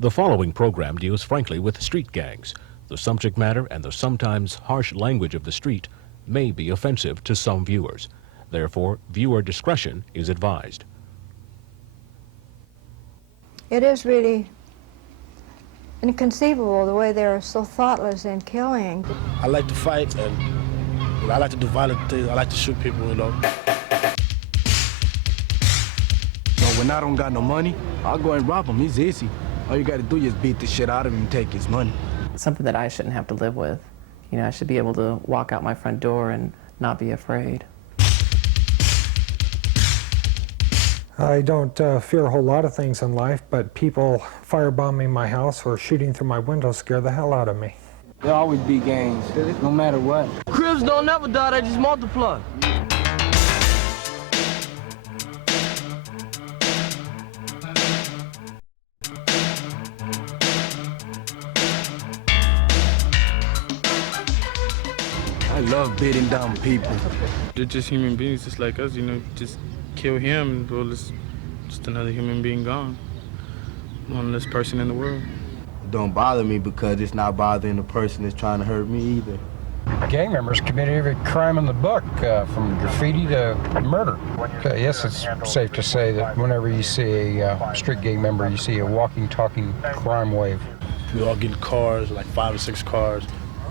The following program deals frankly with street gangs. The subject matter and the sometimes harsh language of the street may be offensive to some viewers. Therefore, viewer discretion is advised. It is really inconceivable the way they're so thoughtless in killing. I like to fight and I like to do violent things. I like to shoot people, you know. So when I don't got no money, I'll go and rob him. He's easy. All you gotta do is beat the shit out of him and take his money. Something that I shouldn't have to live with. You know, I should be able to walk out my front door and not be afraid. I don't fear a whole lot of things in life, but people firebombing my house or shooting through my window scare the hell out of me. There'll always be gangs, no matter what. Cribs don't never die, they just multiply. I love beating down people. They're just human beings just like us, you know. Just kill him, well, it's just another human being gone. One less person in the world. It don't bother me because it's not bothering the person that's trying to hurt me either. Gang members commit every crime in the book, from graffiti to murder. Yes, it's safe to say that whenever you see a street gang member, you see a walking, talking crime wave. We all get in cars, like 5 or 6 cars,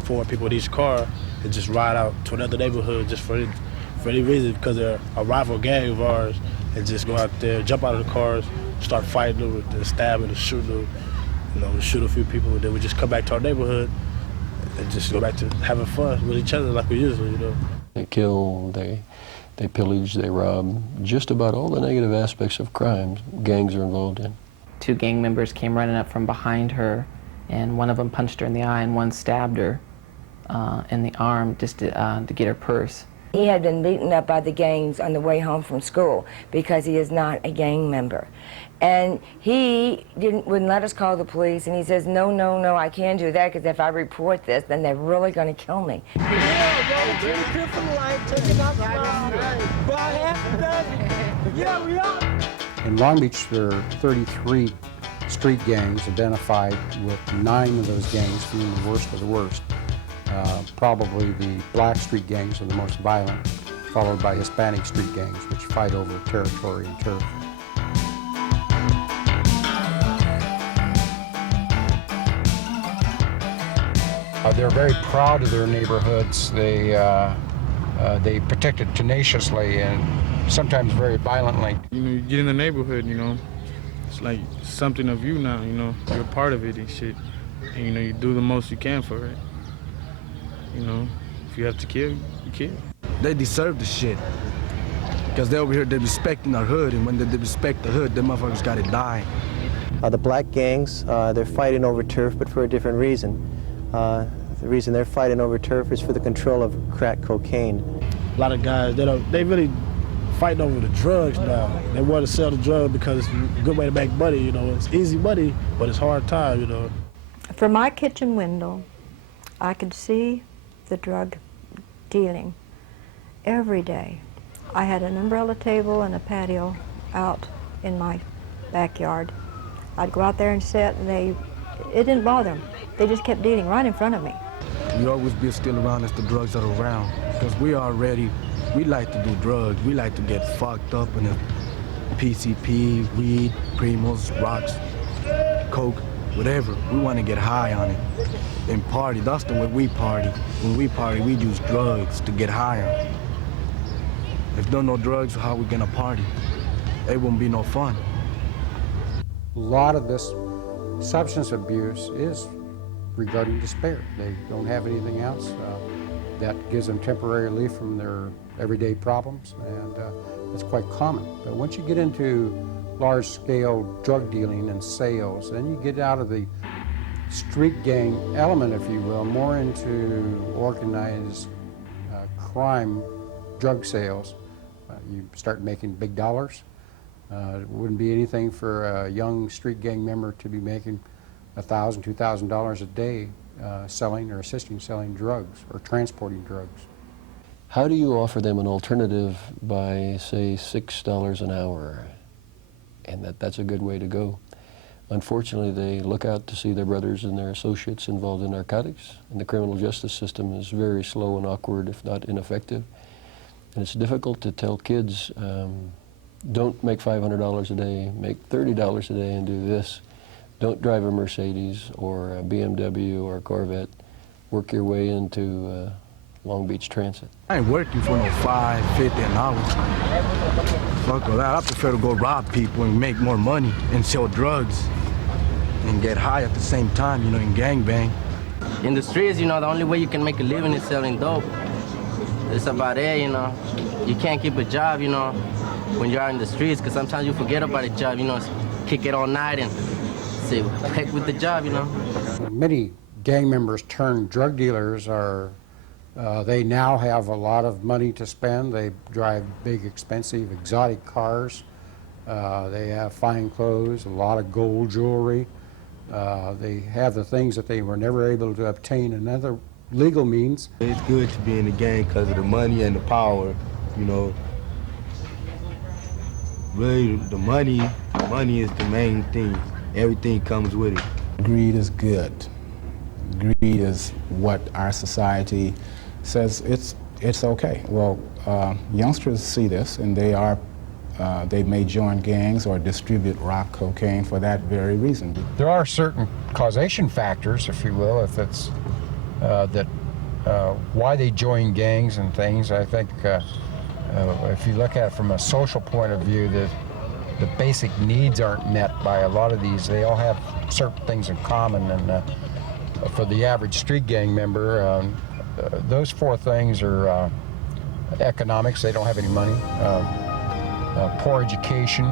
4 people in each car, and just ride out to another neighborhood just for any reason, because they're a rival gang of ours, and just go out there, jump out of the cars, start fighting them, and stabbing and shooting them, you know, shoot a few people, and then we just come back to our neighborhood and just go back to having fun with each other like we usually, you know. They kill, they pillage, they rob, just about all the negative aspects of crime gangs are involved in. 2 gang members came running up from behind her, and one of them punched her in the eye and one stabbed her in the arm just to get her purse. He had been beaten up by the gangs on the way home from school because he is not a gang member. And he wouldn't let us call the police, and he says, no, no, no, I can't do that, because if I report this, then they're really going to kill me. In Long Beach, there are 33 street gangs identified, with 9 of those gangs being the worst of the worst. Probably the black street gangs are the most violent, followed by Hispanic street gangs, which fight over territory and turf. They're very proud of their neighborhoods. They protect it tenaciously and sometimes very violently. You know, you get in the neighborhood, you know, it's like something of you now, you know, you're a part of it and shit. And, you know, you do the most you can for it. You know, if you have to kill, you kill. They deserve the shit. Because they're over here, they're respecting our hood, and when they respect the hood, them motherfuckers gotta die. The black gangs, they're fighting over turf, but for a different reason. The reason they're fighting over turf is for the control of crack cocaine. A lot of guys, they really fighting over the drugs now. They want to sell the drug because it's a good way to make money, you know. It's easy money, but it's hard time, you know. From my kitchen window, I could see the drug dealing every day. I had an umbrella table and a patio out in my backyard. I'd go out there and sit, and it didn't bother them. They just kept dealing right in front of me. We always be still around as the drugs are around, because we like to do drugs. We like to get fucked up in the PCP, weed, Primos, rocks, coke, whatever. We want to get high on it and party. That's the way we party. When we party, we use drugs to get high on it. If there are no drugs, how are we gonna party? It won't be no fun. A lot of this substance abuse is regarding despair. They don't have anything else. That gives them temporary relief from their everyday problems, and it's quite common. But once you get into large-scale drug dealing and sales, then you get out of the street gang element, if you will, more into organized crime, drug sales. You start making big dollars. It wouldn't be anything for a young street gang member to be making $1,000, $2,000 a day selling or assisting selling drugs or transporting drugs. How do you offer them an alternative by, say, $6 an hour? And that's a good way to go. Unfortunately, they look out to see their brothers and their associates involved in narcotics, and the criminal justice system is very slow and awkward, if not ineffective. And it's difficult to tell kids, don't make $500 a day, make $30 a day and do this. Don't drive a Mercedes or a BMW or a Corvette. Work your way into Long Beach Transit. I ain't working for no $5.50 an hour. Fuck all that. I prefer to go rob people and make more money and sell drugs and get high at the same time, you know, and gangbang. In the streets, you know, the only way you can make a living is selling dope. It's about it, you know. You can't keep a job, you know, when you're out in the streets, because sometimes you forget about a job, you know, kick it all night and say, heck with the job, you know. Many gang members turned drug dealers are, they now have a lot of money to spend. They drive big, expensive, exotic cars. They have fine clothes, a lot of gold jewelry. They have the things that they were never able to obtain in other legal means. It's good to be in the gang because of the money and the power, you know. Really, the money is the main thing. Everything comes with it. Greed is good. Greed is what our society says it's okay. Well, youngsters see this, and they may join gangs or distribute rock cocaine for that very reason. There are certain causation factors, if you will, if it's why they join gangs and things. I think if you look at it from a social point of view, the basic needs aren't met by a lot of these. They all have certain things in common, and for the average street gang member, those four things are economics. They don't have any money. Poor education,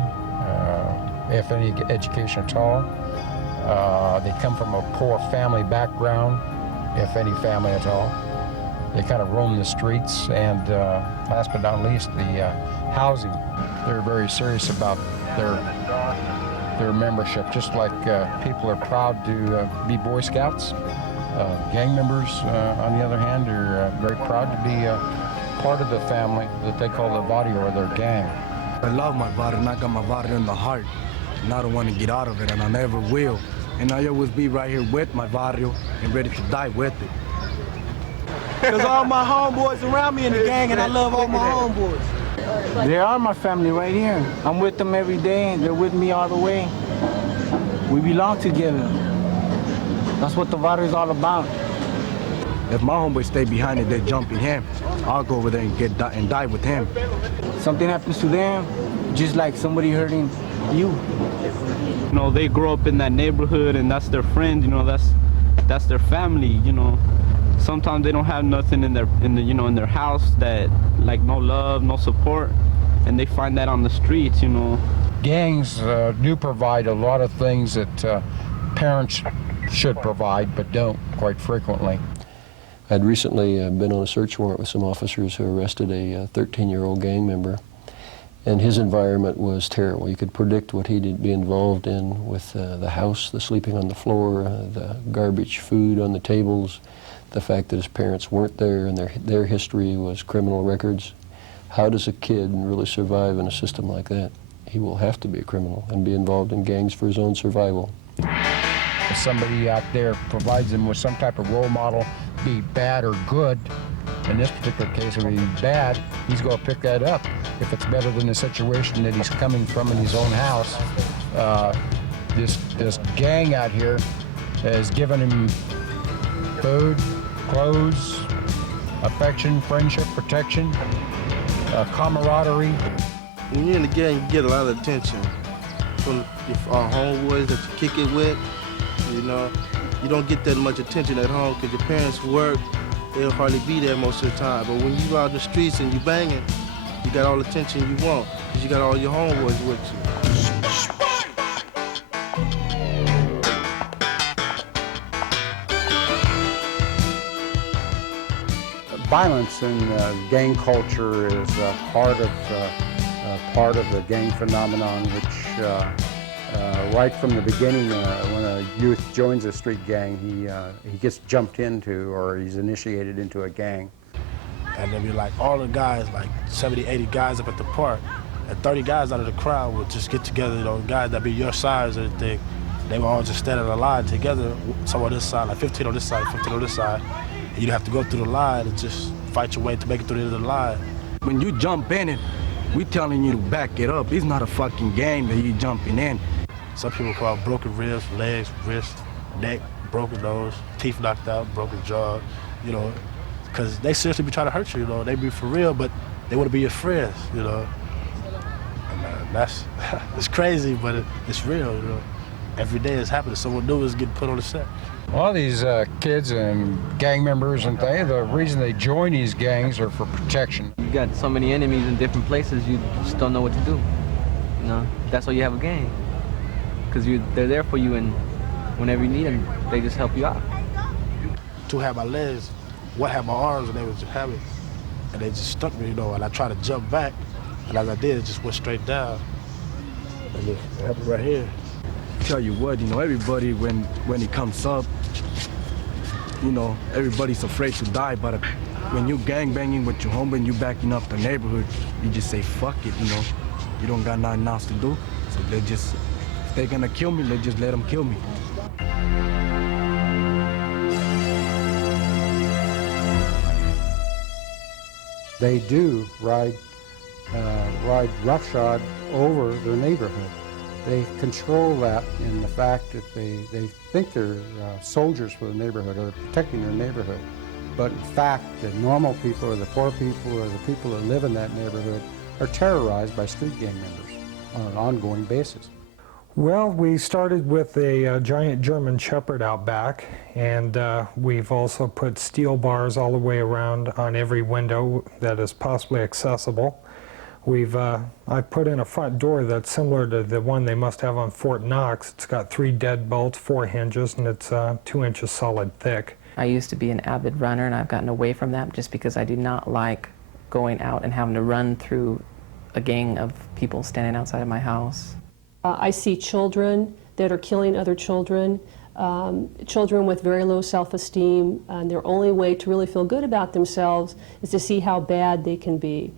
if any education at all. They come from a poor family background, if any family at all. They kind of roam the streets, and last but not least, the housing. They're very serious about their membership, just like people are proud to be Boy Scouts. Gang members, on the other hand, are very proud to be part of the family that they call the barrio or their gang. I love my barrio, and I got my barrio in the heart, and I don't want to get out of it, and I never will. And I always be right here with my barrio and ready to die with it. Because all my homeboys around me in the gang, and I love all my homeboys. They are my family right here. I'm with them every day, and they're with me all the way. We belong together. That's what the barrio is all about. If my homeboys stay behind and they jump in him, I'll go over there and die with him. Something happens to them, just like somebody hurting you. You know, they grow up in that neighborhood, and that's their friend. You know, that's their family. You know, sometimes they don't have nothing in their house, that like no love, no support, and they find that on the streets. You know, gangs do provide a lot of things that parents should provide, but don't quite frequently. I'd recently been on a search warrant with some officers who arrested a 13-year-old gang member, and his environment was terrible. You could predict what he'd be involved in with the house, the sleeping on the floor, the garbage food on the tables, the fact that his parents weren't there, and their history was criminal records. How does a kid really survive in a system like that? He will have to be a criminal and be involved in gangs for his own survival. If somebody out there provides him with some type of role model, be bad or good, in this particular case, if it would be bad, he's going to pick that up. If it's better than the situation that he's coming from in his own house, this gang out here has given him food, clothes, affection, friendship, protection, camaraderie. When you're in the gang, you get a lot of attention from our homeboys that you kick it with. You know, you don't get that much attention at home because your parents work. They'll hardly be there most of the time. But when you out in the streets and you banging, you got all the attention you want because you got all your homeboys with you. Violence in gang culture is part of the gang phenomenon, which right from the beginning, when a youth joins a street gang, he gets jumped into or he's initiated into a gang. And there'll be like all the guys, like 70, 80 guys up at the park, and 30 guys out of the crowd will just get together, you know, guys that be your size or anything, they were all just standing in a line together, some on this side, like 15 on this side, 15 on this side. And you'd have to go through the line and just fight your way to make it through the end of the line. When you jump in it, we telling you to back it up. It's not a fucking game that you jumping in. Some people call broken ribs, legs, wrists, neck, broken nose, teeth knocked out, broken jaw, you know, because they seriously be trying to hurt you, you know. They be for real, but they want to be your friends, you know. And that's, it's crazy, but it's real, you know. Every day it's happening. Someone new is getting put on the set. All these kids and gang members and things, the reason they join these gangs are for protection. You got so many enemies in different places, you just don't know what to do. You know, that's why you have a gang. Because they're there for you, and whenever you need them, they just help you out. Two had my legs, one had my arms, and they was just having, and they just stuck me, you know, and I tried to jump back, and as I did, it just went straight down. And it happened right here. Tell you what, you know, everybody when it comes up, you know, everybody's afraid to die, but when you gang banging with your homie and you backing up the neighborhood, you just say fuck it, you know. You don't got nothing else to do, so they just, if they're gonna kill me, they just let them kill me. They do ride roughshod over their neighborhood. They control that in the fact that they think they're soldiers for the neighborhood or protecting their neighborhood. But in fact, the normal people or the poor people or the people that live in that neighborhood are terrorized by street gang members on an ongoing basis. Well, we started with a giant German Shepherd out back, and we've also put steel bars all the way around on every window that is possibly accessible. I put in a front door that's similar to the one they must have on Fort Knox. It's got 3 deadbolts, 4 hinges, and it's 2 inches solid thick. I used to be an avid runner, and I've gotten away from that just because I do not like going out and having to run through a gang of people standing outside of my house. I see children that are killing other children, children with very low self-esteem, and their only way to really feel good about themselves is to see how bad they can be.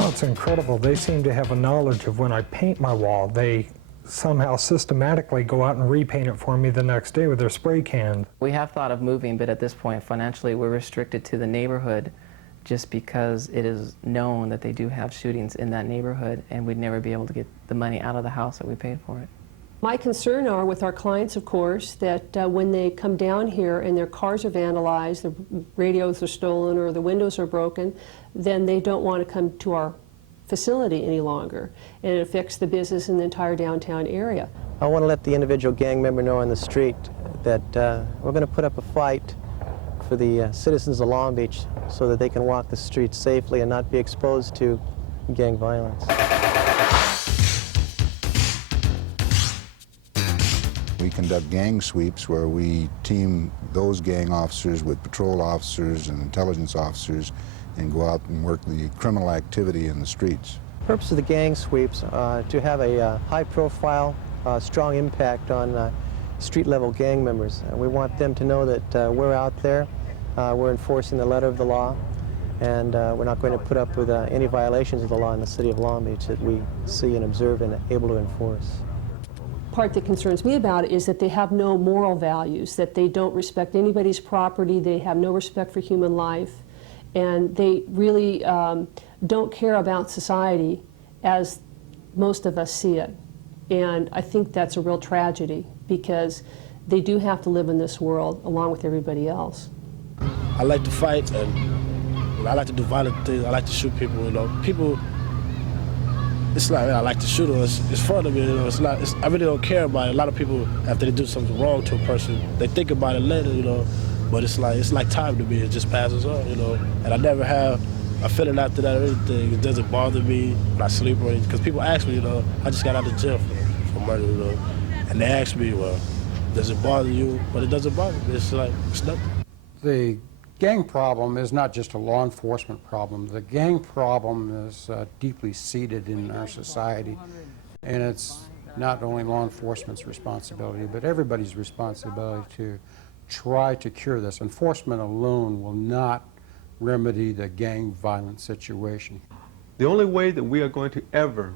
It's incredible. They seem to have a knowledge of when I paint my wall. They somehow systematically go out and repaint it for me the next day with their spray can. We have thought of moving, but at this point, financially, we're restricted to the neighborhood just because it is known that they do have shootings in that neighborhood, and we'd never be able to get the money out of the house that we paid for it. My concern are with our clients, of course, that when they come down here and their cars are vandalized, the radios are stolen or the windows are broken, then they don't want to come to our facility any longer, and it affects the business in the entire downtown area. I want to let the individual gang member know on the street that we're going to put up a fight for the citizens of Long Beach so that they can walk the streets safely and not be exposed to gang violence. We conduct gang sweeps where we team those gang officers with patrol officers and intelligence officers and go out and work the criminal activity in the streets. The purpose of the gang sweeps to have a high-profile, strong impact on street-level gang members. We want them to know that we're out there, we're enforcing the letter of the law, and we're not going to put up with any violations of the law in the city of Long Beach that we see and observe and able to enforce. Part that concerns me about it is that they have no moral values, that they don't respect anybody's property, they have no respect for human life, and they really don't care about society as most of us see it. And I think that's a real tragedy because they do have to live in this world along with everybody else. I like to fight, and I like to do violent things. I like to shoot people, you know. People, it's like, man, I like to shoot them. It's fun to me, you know. I really don't care about it. A lot of people, after they do something wrong to a person, they think about it later, you know. But it's like time to me. It just passes on, you know. And I never have a feeling after that or anything. It doesn't bother me when I sleep or anything. Because people ask me, you know, I just got out of jail for murder, you know. And they ask me, well, does it bother you? But it doesn't bother me. It's like, it's nothing. The gang problem is not just a law enforcement problem. The gang problem is deeply seated in our society. And it's not only law enforcement's responsibility, but everybody's responsibility to try to cure this. Enforcement alone will not remedy the gang violence situation. The only way that we are going to ever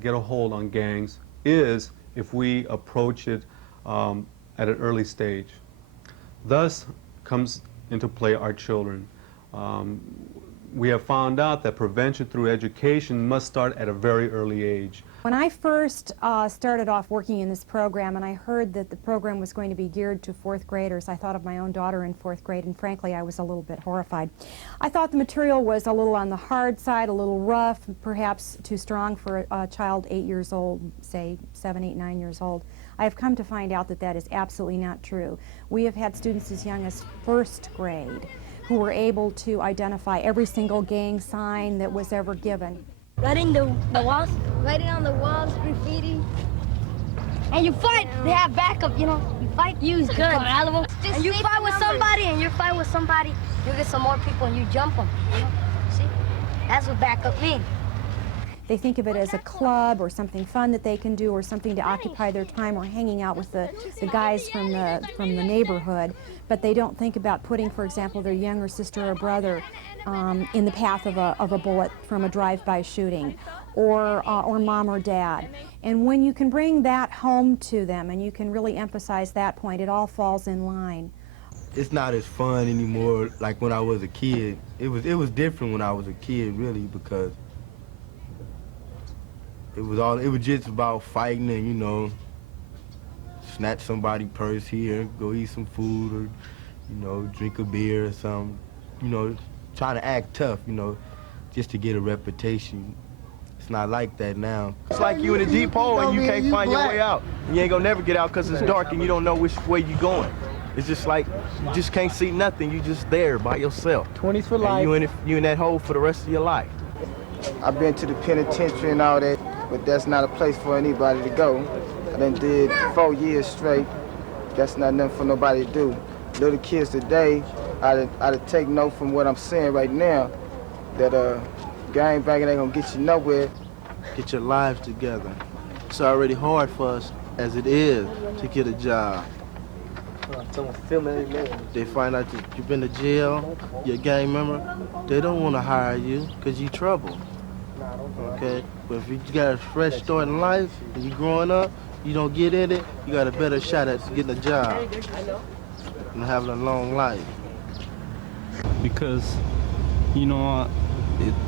get a hold on gangs is if we approach it at an early stage. Thus comes into play our children. We have found out that prevention through education must start at a very early age. When I first started off working in this program and I heard that the program was going to be geared to 4th graders, I thought of my own daughter in 4th grade, and frankly I was a little bit horrified. I thought the material was a little on the hard side, a little rough, perhaps too strong for a child 8 years old, say 7, 8, 9 years old. I have come to find out that that is absolutely not true. We have had students as young as 1st grade who were able to identify every single gang sign that was ever given. Writing the walls, writing on the walls, graffiti. And you fight, they have backup, you know. You fight, use guns. And you fight with somebody, you get some more people and you jump them. You know? See? That's what backup means. They think of it as a club or something fun that they can do or something to occupy their time or hanging out with the guys from the neighborhood, but they don't think about putting, for example, their younger sister or brother in the path of a bullet from a drive-by shooting, or mom or dad. And when you can bring that home to them and you can really emphasize that point, it all falls in line. It's not as fun anymore like when I was a kid. It was different when I was a kid, really, because it was just about fighting and, you know, snatch somebody's purse here, go eat some food, or, you know, drink a beer or something. You know, trying to act tough, you know, just to get a reputation. It's not like that now. It's like you in a deep hole and you can't find your way out. You ain't gonna never get out because it's dark and you don't know which way you're going. It's just like you just can't see nothing. You just there by yourself. 20s for life. And you in that hole for the rest of your life. I've been to the penitentiary and all that, but that's not a place for anybody to go. I done did 4 years straight. That's not nothing for nobody to do. Little kids today, I'd take note from what I'm saying right now, that gang banging ain't gonna get you nowhere. Get your lives together. It's already hard for us, as it is, to get a job. They find out that you've been to jail, you're a gang member, they don't want to hire you because you're trouble. Okay? But if you got a fresh start in life and you're growing up, you don't get in it, you got a better shot at getting a job and having a long life. Because, you know,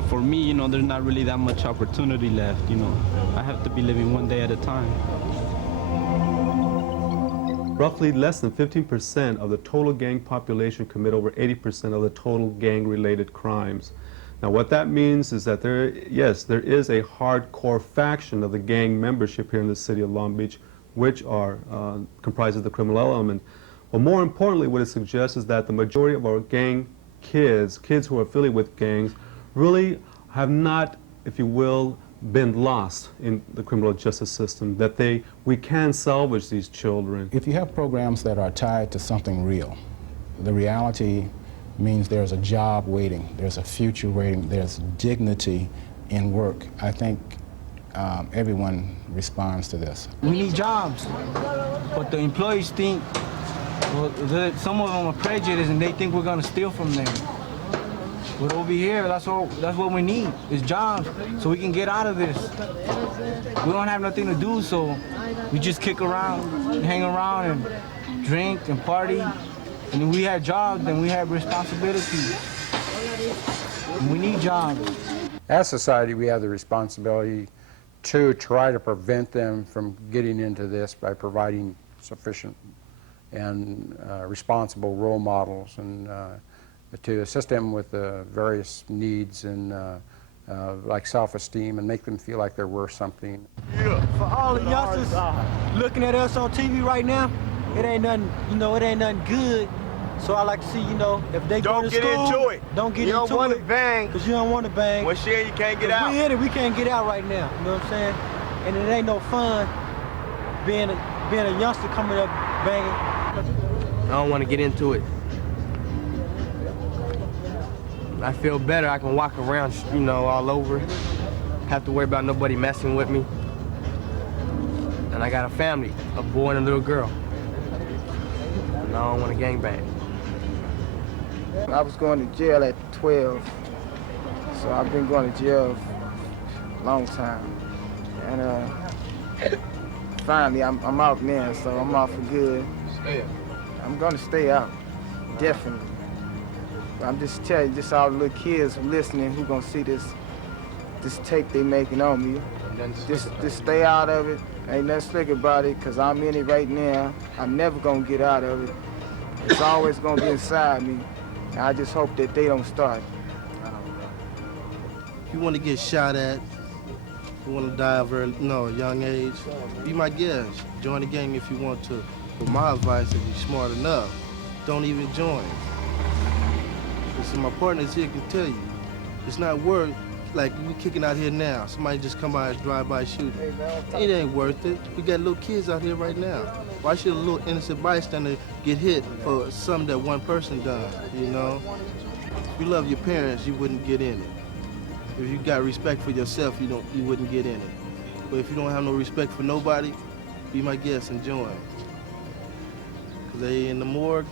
for me, you know, there's not really that much opportunity left, you know. I have to be living one day at a time. Roughly less than 15% of the total gang population commit over 80% of the total gang-related crimes. Now, what that means is that there is a hardcore faction of the gang membership here in the city of Long Beach, which are comprised of the criminal element. But more importantly, what it suggests is that the majority of our gang kids who are affiliated with gangs, really have not, if you will, been lost in the criminal justice system, that we can salvage these children. If you have programs that are tied to something real, the reality means there's a job waiting, there's a future waiting, there's dignity in work. I think everyone responds to this. We need jobs, but the employees think, well, some of them are prejudiced and they think we're gonna steal from them. But over here, that's what we need, is jobs, so we can get out of this. We don't have nothing to do, so we just kick around, and hang around, and drink and party. And if we had jobs, then we have responsibilities. And we need jobs. As society, we have the responsibility to try to prevent them from getting into this by providing sufficient and responsible role models, and to assist them with various needs and like self-esteem, and make them feel like they're worth something. Yeah. For all the youngsters looking at us on TV right now, it ain't nothing, you know, it ain't nothing good. So I like to see, you know, if they go to school, don't get into it. Don't get you into it. You don't want to bang. Because you don't want to bang. Once you're in, you can't get out. If we in it, we can't get out right now. You know what I'm saying? And it ain't no fun being a youngster coming up banging. I don't want to get into it. I feel better. I can walk around, you know, all over. Have to worry about nobody messing with me. And I got a family, a boy and a little girl. And I don't want to gangbang. I was going to jail at 12, so I've been going to jail a long time. And finally, I'm out now, so I'm out for good. I'm going to stay out, definitely. But I'm just telling you, just all the little kids listening who going to see this tape they making on me. Just stay out of it. Ain't nothing slick about it, because I'm in it right now. I'm never going to get out of it. It's always going to be inside me. And I just hope that they don't start. If you want to get shot at, you want to die at a young age, be my guest. Join the gang if you want to. But my advice, if you're smart enough, don't even join. This is my partners here can tell you. It's not worth, like we kicking out here now. Somebody just come by and drive-by shooting. It ain't worth it. We got little kids out here right now. Why should a little innocent bystander get hit for something that one person done, you know? If you love your parents, you wouldn't get in it. If you got respect for yourself, you wouldn't get in it. But if you don't have no respect for nobody, be my guest and join. Because they in the morgue,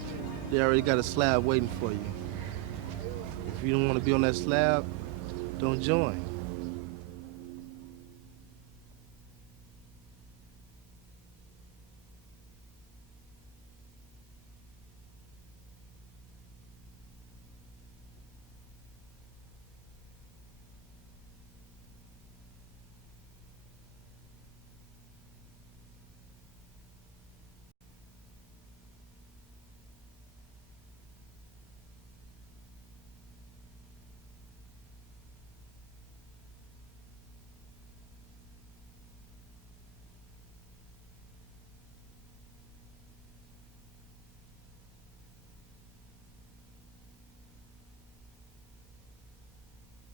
they already got a slab waiting for you. If you don't want to be on that slab, don't join.